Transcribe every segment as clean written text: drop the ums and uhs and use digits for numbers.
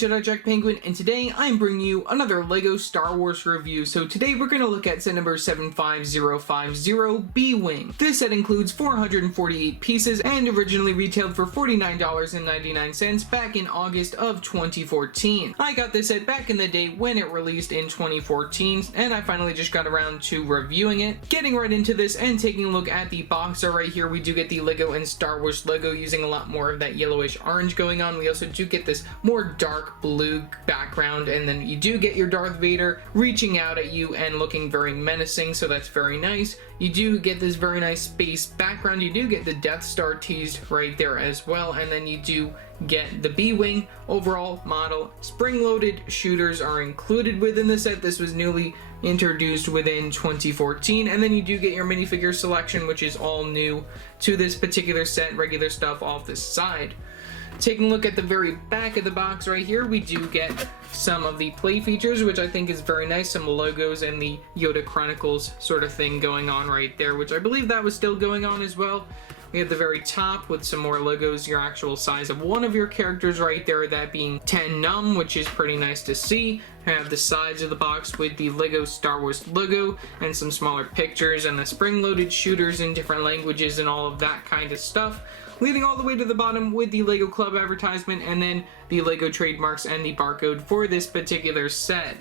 Jedi Jack Penguin, and today I'm bringing you another LEGO Star Wars review. So today we're going to look at set number 75050 B-Wing. This set includes 448 pieces and originally retailed for $49.99 back in August of 2014. I got this set back in the day when it released in 2014, and I finally just got around to reviewing it. Getting right into this and taking a look at the box art right here, we do get the LEGO and Star Wars logo using a lot more of that yellowish orange going on. We also do get this more dark blue background, and then you do get your Darth Vader reaching out at you and looking very menacing, so that's very nice. You do get this very nice space background. You do get the Death Star teased right there as well, and then you do get the B-Wing overall model. Spring-loaded shooters are included within the set. This was newly introduced within 2014, and then you do get your minifigure selection, which is all new to this particular set, regular stuff off the side. Taking a look at the very back of the box right here, we do get some of the play features, which I think is very nice. Some logos and the Yoda Chronicles sort of thing going on right there, which I believe that was still going on as well. We have the very top with some more logos, your actual size of one of your characters right there, that being 10 num, which is pretty nice to see. I have the sides of the box with the LEGO Star Wars logo and some smaller pictures and the spring-loaded shooters in different languages and all of that kind of stuff. Leading all the way to the bottom with the LEGO Club advertisement and then the LEGO trademarks and the barcode for this particular set.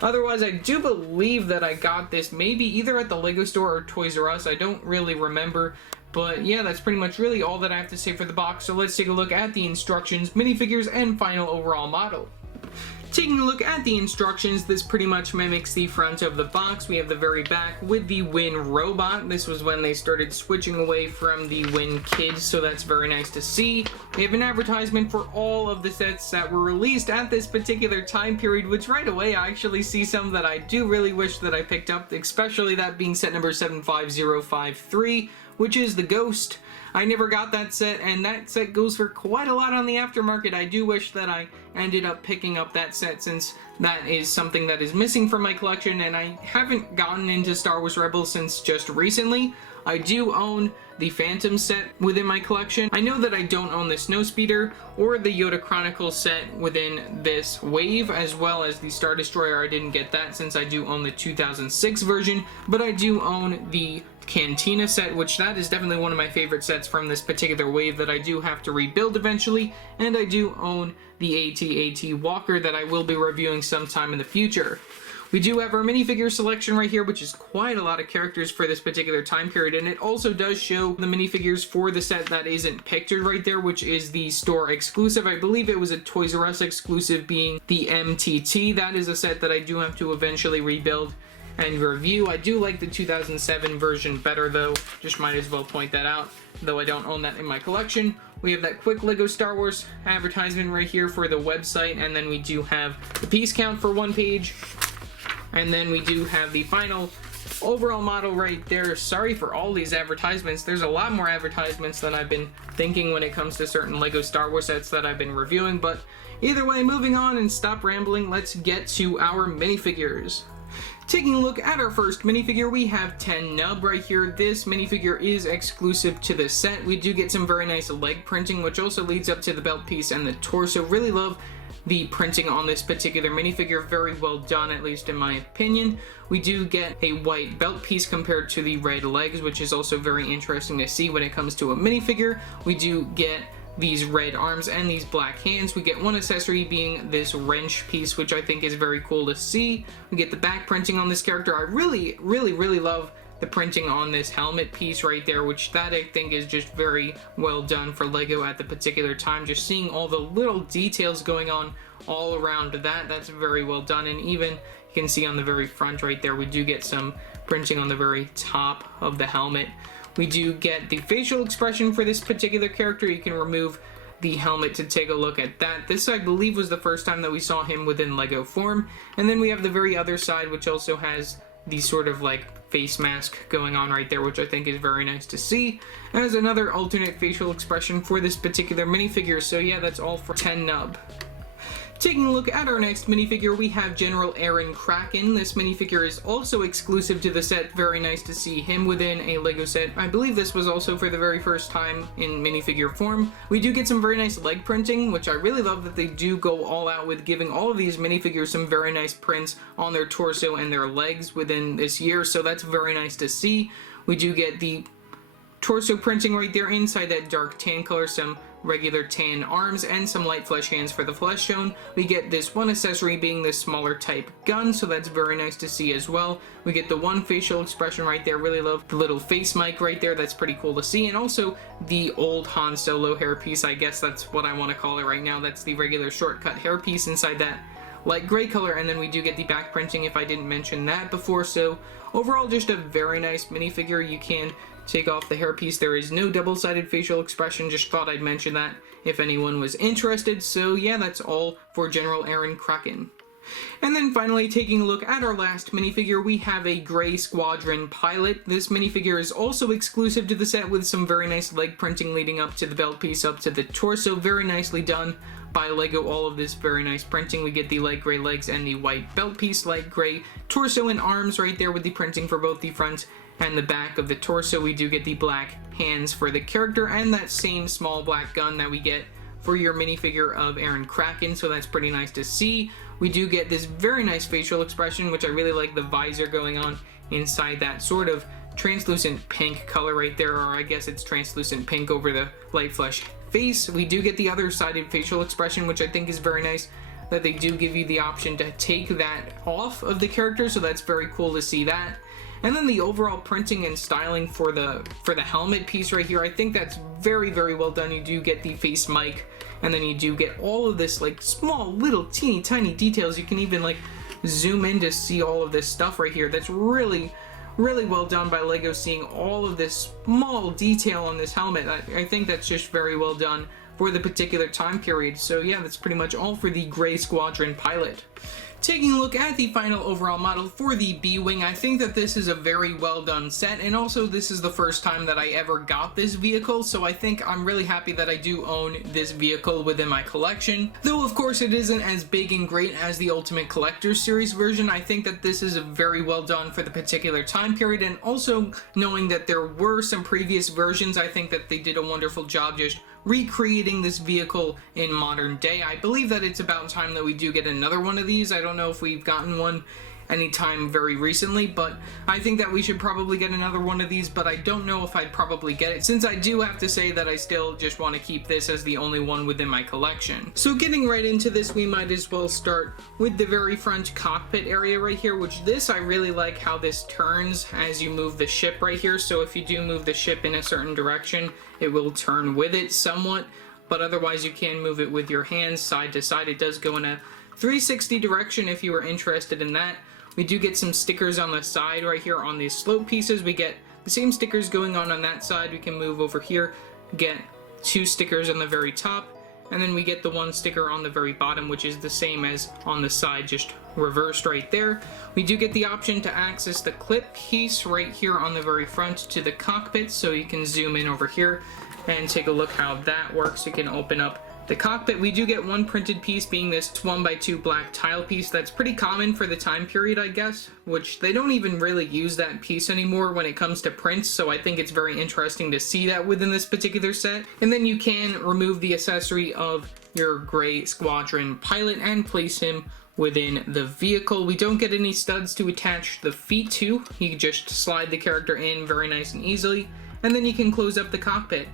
Otherwise, I do believe that I got this maybe either at the LEGO store or Toys R Us. I don't really remember. But yeah, that's pretty much really all that I have to say for the box. So let's take a look at the instructions, minifigures, and final overall model. Taking a look at the instructions, this pretty much mimics the front of the box. We have the very back with the Win robot. This was when they started switching away from the Win kids, so that's very nice to see. We have an advertisement for all of the sets that were released at this particular time period, which right away I actually see some that I do really wish that I picked up, especially that being set number 75053, which is the Ghost. I never got that set, and that set goes for quite a lot on the aftermarket. I do wish that I ended up picking up that set, since that is something that is missing from my collection, and I haven't gotten into Star Wars Rebels since just recently. I do own the Phantom set within my collection. I know that I don't own the Snowspeeder or the Yoda Chronicles set within this wave, as well as the Star Destroyer. I didn't get that since I do own the 2006 version, but I do own the Cantina set, which that is definitely one of my favorite sets from this particular wave that I do have to rebuild eventually, and I do own the AT-AT Walker that I will be reviewing sometime in the future. We do have our minifigure selection right here, which is quite a lot of characters for this particular time period, and it also does show the minifigures for the set that isn't pictured right there, which is the store exclusive. I believe it was a Toys R Us exclusive, being the MTT. That is a set that I do have to eventually rebuild and review. I do like the 2007 version better though, just might as well point that out, though I don't own that in my collection. We have that quick LEGO Star Wars advertisement right here for the website, and then we do have the piece count for one page, and then we do have the final overall model right there. Sorry for all these advertisements. There's a lot more advertisements than I've been thinking when it comes to certain LEGO Star Wars sets that I've been reviewing, but either way, moving on and stop rambling, let's get to our minifigures. Taking a look at our first minifigure, we have 10 Nub right here. This minifigure is exclusive to the set. We do get some very nice leg printing, which also leads up to the belt piece and the torso. Really love the printing on this particular minifigure. Very well done, at least in my opinion. We do get a white belt piece compared to the red legs, which is also very interesting to see when it comes to a minifigure. We do get these red arms and these black hands. We get one accessory being this wrench piece, which I think is very cool to see. We get the back printing on this character. I really love the printing on this helmet piece right there, which that I think is just very well done for LEGO at the particular time. Just seeing all the little details going on all around that's very well done. And even you can see on the very front right there, we do get some printing on the very top of the helmet. We do get the facial expression for this particular character. You can remove the helmet to take a look at that. This, I believe, was the first time that we saw him within LEGO form. And then we have the very other side, which also has the sort of like face mask going on right there, which I think is very nice to see, as another alternate facial expression for this particular minifigure. So yeah, that's all for 10 Nub. Taking a look at our next minifigure, we have General Kraken. This minifigure is also exclusive to the set. Very nice to see him within a LEGO set. I believe this was also for the very first time in minifigure form. We do get some very nice leg printing, which I really love that they do go all out with giving all of these minifigures some very nice prints on their torso and their legs within this year, so that's very nice to see. We do get the torso printing right there inside that dark tan color, some regular tan arms, and some light flesh hands for the flesh tone. We get this one accessory being this smaller type gun, so that's very nice to see as well. We get the one facial expression right there. Really love the little face mic right there. That's pretty cool to see. And also the old Han Solo hairpiece. I guess that's what I want to call it right now. That's the regular shortcut hairpiece inside that light gray color, and then we do get the back printing if I didn't mention that before. So overall, just a very nice minifigure. You can take off the hairpiece. There is no double-sided facial expression. Just thought I'd mention that if anyone was interested. So yeah, that's all for General Kraken. And then finally, taking a look at our last minifigure, we have a gray Squadron pilot. This minifigure is also exclusive to the set with some very nice leg printing leading up to the belt piece, up to the torso. Very nicely done by LEGO, all of this very nice printing. We get the light gray legs and the white belt piece, light gray torso and arms right there with the printing for both the front and the back of the torso. We do get the black hands for the character and that same small black gun that we get for your minifigure of Kraken, so that's pretty nice to see. We do get this very nice facial expression, which I really like the visor going on inside that sort of translucent pink color right there, or I guess it's translucent pink over the light flesh face. We do get the other sided facial expression, which I think is very nice, that they do give you the option to take that off of the character, so that's very cool to see that. And then the overall printing and styling for the helmet piece right here, I think that's very, very well done. You do get the face mic, and then you do get all of this like small little teeny tiny details. You can even like zoom in to see all of this stuff right here. That's really, really well done by LEGO, seeing all of this small detail on this helmet. I think that's just very well done for the particular time period. So yeah, that's pretty much all for the Gray Squadron pilot. Taking a look at the final overall model for the B-Wing, I think that this is a very well done set, and also this is the first time that I ever got this vehicle, so I think I'm really happy that I do own this vehicle within my collection. Though of course it isn't as big and great as the Ultimate Collector's Series version, I think that this is very well done for the particular time period, and also knowing that there were some previous versions, I think that they did a wonderful job just recreating this vehicle in modern day. I believe that it's about time that we do get another one of these. I don't know if we've gotten one anytime very recently, but I think that we should probably get another one of these, but I don't know if I'd probably get it, since I do have to say that I still just want to keep this as the only one within my collection. So getting right into this, we might as well start with the very front cockpit area right here, which this, I really like how this turns as you move the ship right here. So if you do move the ship in a certain direction, it will turn with it somewhat, but otherwise you can move it with your hands side to side. It does go in a 360 direction if you are interested in that. We do get some stickers on the side right here on these slope pieces. We get the same stickers going on that side. We can move over here, get two stickers on the very top, and then we get the one sticker on the very bottom, which is the same as on the side, just reversed right there. We do get the option to access the clip piece right here on the very front to the cockpit, so you can zoom in over here and take a look how that works. You can open up the cockpit. We do get one printed piece, being this 1x2 black tile piece. That's pretty common for the time period, I guess, which they don't even really use that piece anymore when it comes to prints, so I think it's very interesting to see that within this particular set. And then you can remove the accessory of your Gray Squadron pilot and place him within the vehicle. We don't get any studs to attach the feet to. You can just slide the character in very nice and easily, and then you can close up the cockpit.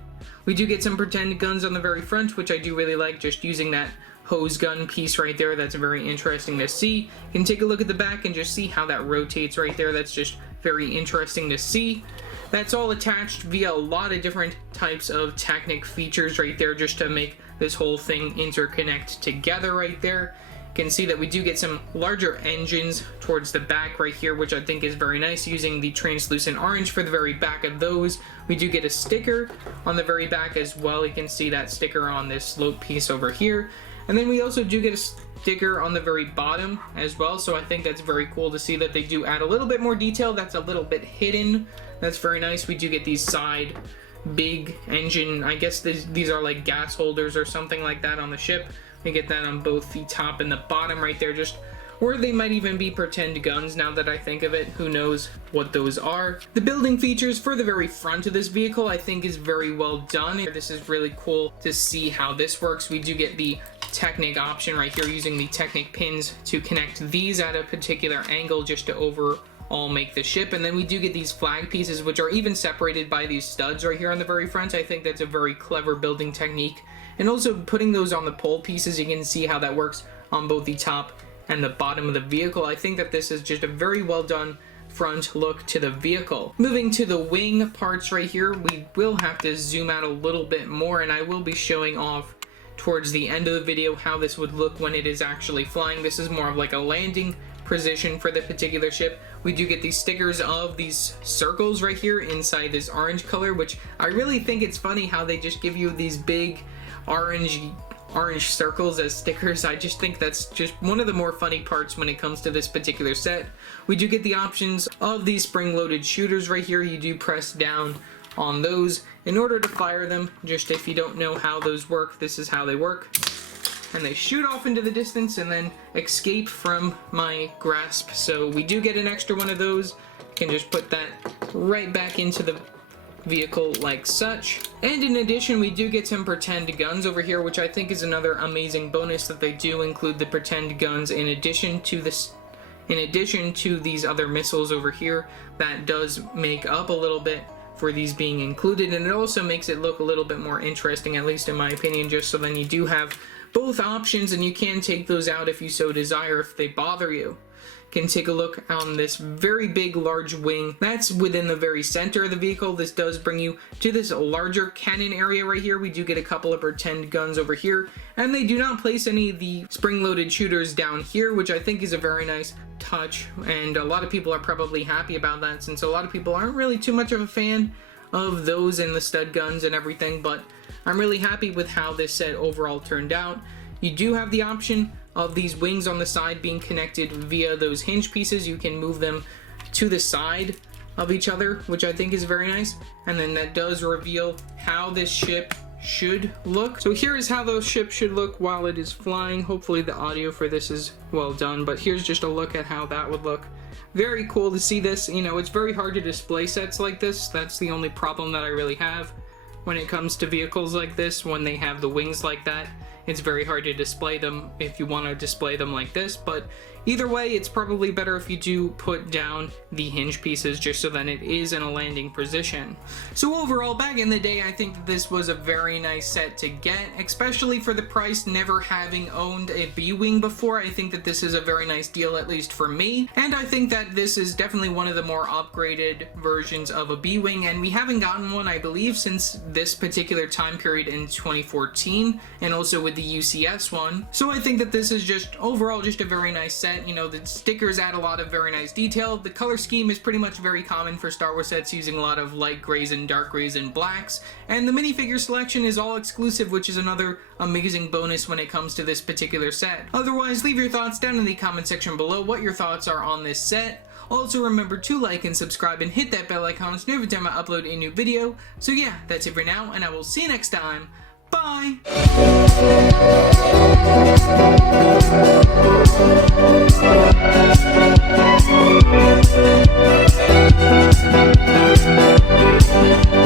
We do get some pretend guns on the very front, which I do really like, just using that hose gun piece right there. That's very interesting to see. You can take a look at the back and just see how that rotates right there. That's just very interesting to see. That's all attached via a lot of different types of Technic features right there, just to make this whole thing interconnect together right there. You can see that we do get some larger engines towards the back right here, which I think is very nice, using the translucent orange for the very back of those. We do get a sticker on the very back as well. You can see that sticker on this slope piece over here. And then we also do get a sticker on the very bottom as well, so I think that's very cool to see that they do add a little bit more detail. That's a little bit hidden. That's very nice. We do get these side big engine, I guess these are like gas holders or something like that on the ship, You get that on both the top and the bottom right there, just or they might even be pretend guns now that I think of it. Who knows what those are. The building features for the very front of this vehicle I think is very well done. This is really cool to see how this works. We do get the Technic option right here, using the Technic pins to connect these at a particular angle just to overall make the ship. And then we do get these flag pieces, which are even separated by these studs right here on the very front. I think that's a very clever building technique. And also putting those on the pole pieces, you can see how that works on both the top and the bottom of the vehicle. I think that this is just a very well done front look to the vehicle. Moving to the wing parts right here, we will have to zoom out a little bit more, and I will be showing off towards the end of the video how this would look when it is actually flying. This is more of like a landing position for the particular ship. We do get these stickers of these circles right here inside this orange color, which I really think it's funny how they just give you these big orange circles as stickers. I just think that's just one of the more funny parts when it comes to this particular set. We do get the options of these spring-loaded shooters right here. You do press down on those in order to fire them. Just if you don't know how those work, this is how they work. And they shoot off into the distance and then escape from my grasp. So we do get an extra one of those. You can just put that right back into the vehicle like such. And in addition, we do get some pretend guns over here, which I think is another amazing bonus that they do include the pretend guns in addition to these other missiles over here. That does make up a little bit for these being included, and it also makes it look a little bit more interesting, at least in my opinion, just so then you do have both options and you can take those out if you so desire if they bother you. Can take a look on this very big large wing that's within the very center of the vehicle. This does bring you to this larger cannon area right here. We do get a couple of pretend guns over here, and they do not place any of the spring-loaded shooters down here, which I think is a very nice touch, and a lot of people are probably happy about that, since a lot of people aren't really too much of a fan of those and the stud guns and everything. But I'm really happy with how this set overall turned out. You do have the option of these wings on the side being connected via those hinge pieces. You can move them to the side of each other, which I think is very nice. And then that does reveal how this ship should look. So here is how the ship should look while it is flying. Hopefully the audio for this is well done, but here's just a look at how that would look. Very cool to see this. You know, it's very hard to display sets like this. That's the only problem that I really have when it comes to vehicles like this. When they have the wings like that, it's very hard to display them if you want to display them like this. But either way, it's probably better if you do put down the hinge pieces just so that it is in a landing position. So overall, back in the day, I think that this was a very nice set to get, especially for the price. Never having owned a B-Wing before, I think that this is a very nice deal, at least for me. And I think that this is definitely one of the more upgraded versions of a B-Wing, and we haven't gotten one, I believe, since this particular time period in 2014, and also with the UCS one. So I think that this is just overall just a very nice set. You know, the stickers add a lot of very nice detail. The color scheme is pretty much very common for Star Wars sets, using a lot of light grays and dark grays and blacks. And the minifigure selection is all exclusive, which is another amazing bonus when it comes to this particular set. Otherwise, leave your thoughts down in the comment section below what your thoughts are on this set. Also remember to like and subscribe and hit that bell icon so every time I upload a new video. So yeah, that's it for now, and I will see you next time. Bye! We'll be right back.